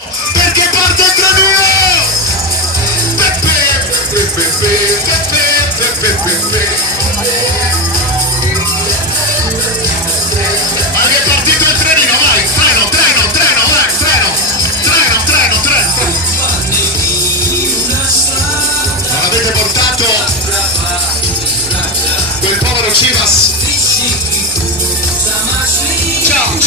Perché parte il gradino! Vai che è partito il trenino, vai! Treno, vai, treno! Non avete portato quel povero Chivas? Ciao!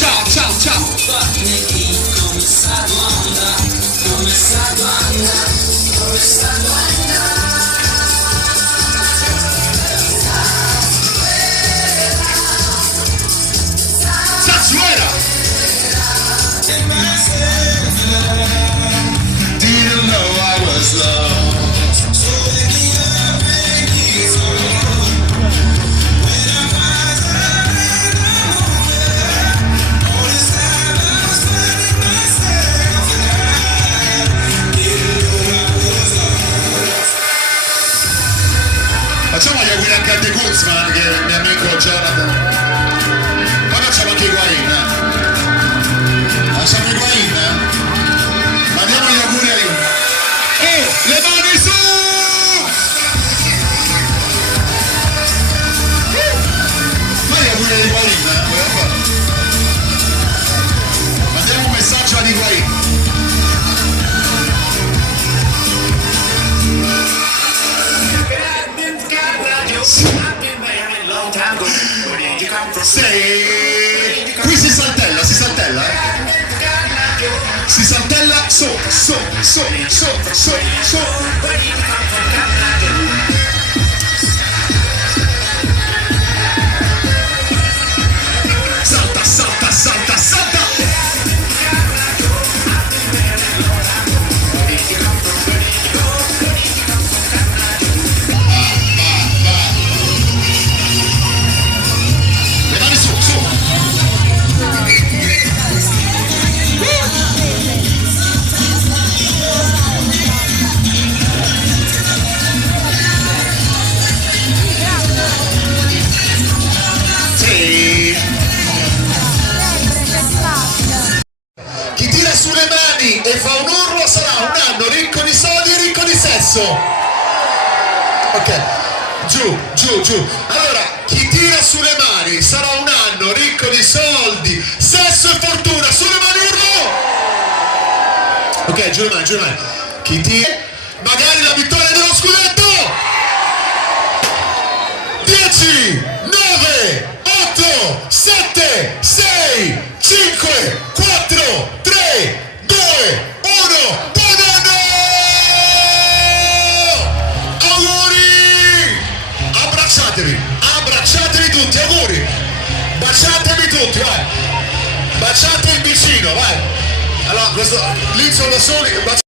Zazzuera! Didn't know I was lost. Facciamo gli auguri anche a De Guzman, che è il mio amico Jonathan. Poi facciamo anche Higuain. Facciamo Higuain. Mandiamo gli auguri a Higuain. Oh, le mani su! Fai gli auguri a Higuain, mandiamo un messaggio ad Higuain. Qui si saltella, eh? Si saltella, su. Salta! Chi tira sulle mani e fa un urlo sarà un anno ricco di soldi e ricco di sesso. Ok, giù. Allora, chi tira sulle mani sarà un anno ricco di soldi, sesso e fortuna. Sulle mani urlo. Ok, giù le mani. Chi tira, magari la vittoria dello scudetto. 10, 9, 8, 7, 6, 5, 4, 3, 2, 1, buon anno! Auguri! Abbracciatevi tutti, auguri! Baciatevi tutti, vai! Baciate il vicino, vai! Allora, lì sono soli,